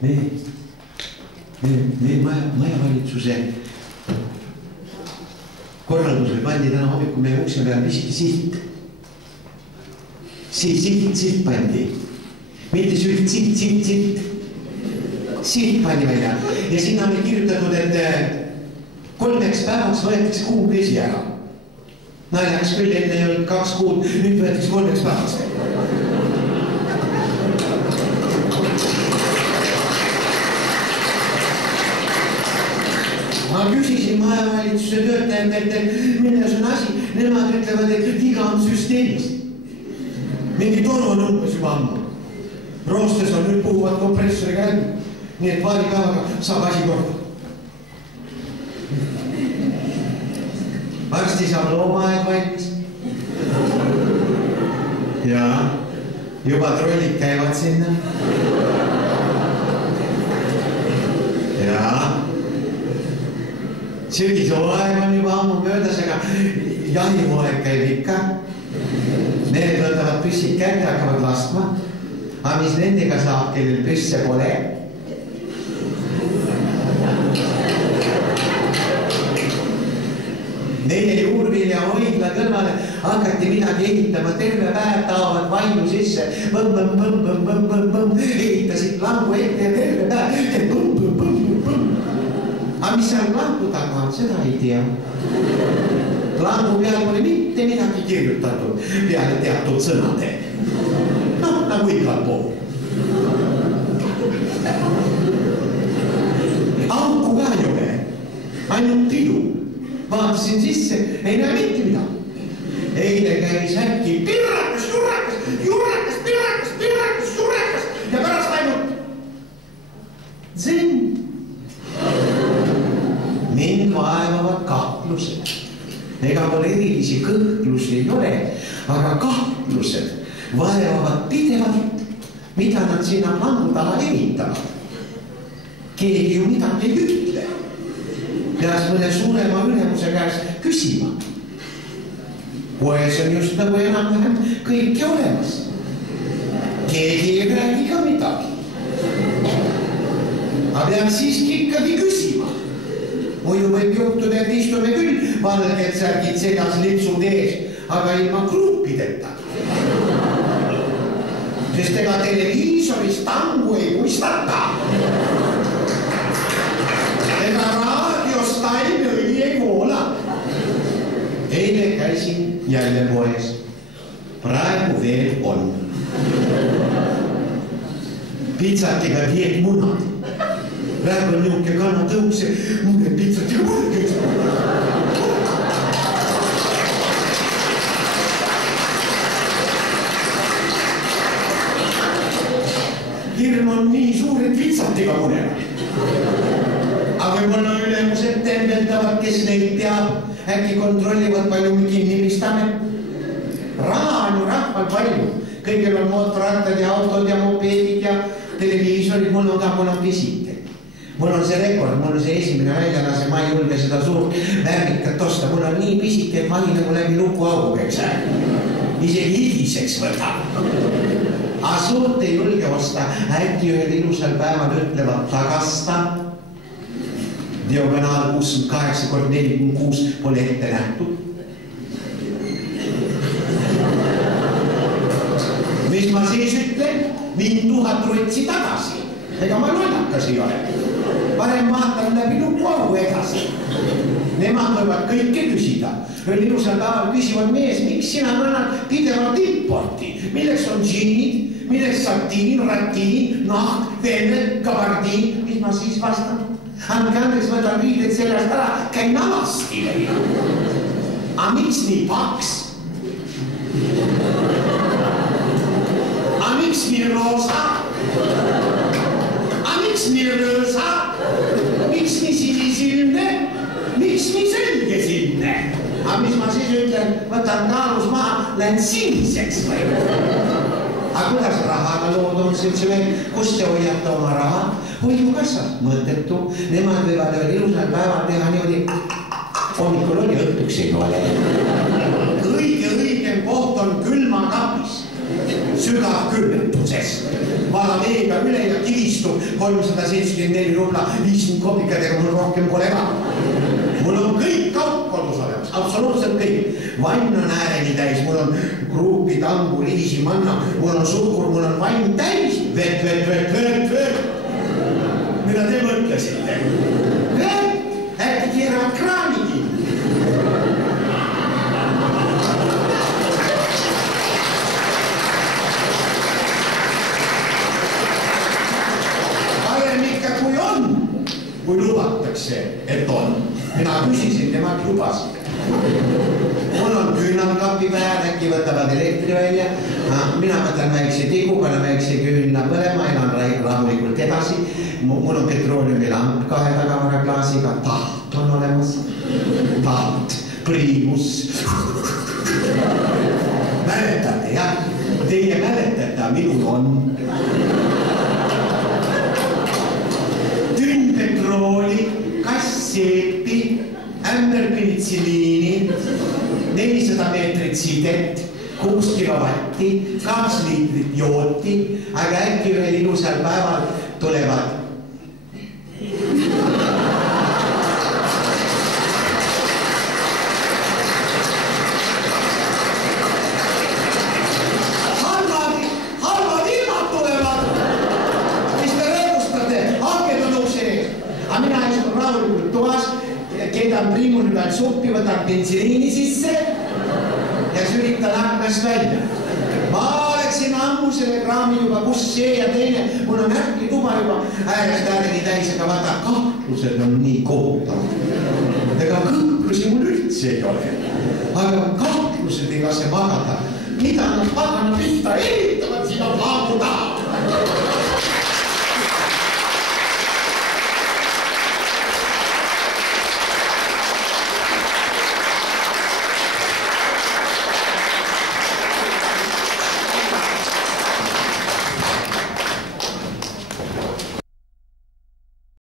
Need majavalitsuse korraldusel pandi täna hommikul meie ukse peal isegi silt. Silt pandi. Mitte sült, silt. Silt pandi välja. Ja sinna oli kirjutatud, et 3 päevaks võetakse kuupesi ära. Naljaks küll, enne ei olnud 2 kuud, nüüd võetakse 3 päevaks. Ma küsisin majavalitsuse töötajatelt, et milles on asi. Nemad ütlevad, et viga on süsteemis. Mingi toru on umbes juba ammu. Roostes on nüüd puhuvad kompressoriga läbi. Nii et paari päevaga saab asi korda. Varsti saab loomaaeg valmis. Ja juba trollid käivad sinna. Ja sügishooaeg on juba ammu möödas, aga jahihooaeg käib ikka. Need võtavad püssid kätte, hakkavad laskma. Aga mis nendega saab, kellel püsse pole? Neile juurvilja hoidla kõrvale hakati midagi ehitama, terve päev taovad vainu sisse. Põmm. Ehitasid langu ette ja terve päev. Põmm. Aga mis seal langu taga on, seda ei tea. Langu peal pole mitte midagi kirjutatud peale teatud sõnade. Noh, nagu igal pool. Auku ka ei ole, ainult pidu. Vaatasin sisse, ei näe mitte midagi. Eile käis äkki pirrakas ja pärast ainult zen. Mind vaevavad kahtlused. Ega pole erilisi kõhklusi ei ole, aga kahtlused vaevavad pidevalt, mida nad sinna langu taha ehitavad. Keegi ju midagi ei ütle. Peaks mõne suurema ülemuse käest küsima. Poes on just nagu enam-vähem kõiki olemas. Keegi ei räägi ka midagi. Aga peaks siiski ikkagi küsima. Muidu võib juhtuda, et istume küll valged särgid seljas lipsud ees, aga ilma kruupideta. Sest ega televiisoris tangu ei muistata. Ega raadios taimõi ei koola. Eile käisin jälle poes. Praegu veel on. Pitsatiga vied munad. Praegu on niuke kannatõuks ja mõne pitsatiga munad. Hirm on nii suur, et pitsatiga munema. Aga võib-olla ülemused tembeldavad, kes neid teab, äkki kontrollivad, palju me kinni pistame. Raha on ju rahval palju. Kõigil on mootorrattad ja autod ja mopeedid ja televiisorid. Mul on pisike. Mul on see rekord, mul on see esimene väljalase, ma ei julge seda suurt värvikat osta. Mul on nii pisike, et ma olin nagu läbi lukuaugu, eks. Isegi higiseks võtab. Aga suurt ei julge osta. Äkki ühel ilusal päeval ütlevad tagasta. Diagonaal 68x4x6 pole ette nähtud. Mis ma siis ütlen? 5000 rutsi tagasi. Ega ma lollakas ei ole. Parem vaatan läbi lukuaugu edasi. Nemad võivad kõike küsida. Ühel ilusal päeval küsivad mees, miks sina kannad pidevalt importi? Milleks on džiinid, milleks satiin, ratiin, nahk, vene, kabardiin? Mis ma siis vastan? Andke andeks, võtan riided sellest ära, käin alasti. A miks nii paks? A miks nii roosa? A miks nii rõõsa? Miks nii sinisilmne? Miks nii selgesilmne? A mis ma siis ütlen, võtan kaalus maha, lähen siniseks või? Aga kuidas rahaga lood on see üldse veel? Kus te hoiate oma raha? Hoiukassas, mõttetu. Nemad võivad ühel ilusal päeval teha niimoodi. Hommikul oli, õhtuks ei ole. Kõige õigem koht on külmakapis. Sügav külmetuses. Vala veega üle ja kivistub 374 rubla, 50 kopikadega mul rohkem pole ka. Mul on kõik kaup kodus olemas, absoluutselt kõik. Vann on ääreni täis, mul on kruupi, tangu, riisi, manna, mul on suhkur, mul on vann täis. Vett. Mida te mõtlesite? Äkki keeravad kraani kinni. Parem ikka kui on, kui lubatakse, et on. Mina küsisin, temad lubasid. Mul on küünalkapi peal, äkki võtavad elektri välja. Mina võtan väikse tigu, panen väikse küünla põlema, elan rahulikult edasi. Mul on petrooliumilamp 2 tagavaraklaasiga, taht on olemas. Taht, priimus. Mäletate, jah? Teie mäletate, minul on. Tünn petrooli, kasseepi, ämber penitsiliini, 400 meetrit sidet, 6 kilovatti, 2 liitrit jooti, aga äkki ühel ilusal päeval tulevad halvad ilmad tulevad. Mis te rõõmustate? Hanked on uus ees. Aga mina istun rahulikult toas, keedan priimuri peal suppi, võtan bensiini sisse ja sülitan aknast välja. Ma oleksin ammu selle kraami juba, kus see ja teine, mul on äkki tuba juba äärest ääreni täis, aga vaata, kahtlused on nii kohutavad. Ega kõhklusi mul üldse ei ole, aga kahtlused ei lase magada. Mida nad pagana pihta ehitavad, siin on laagu taha.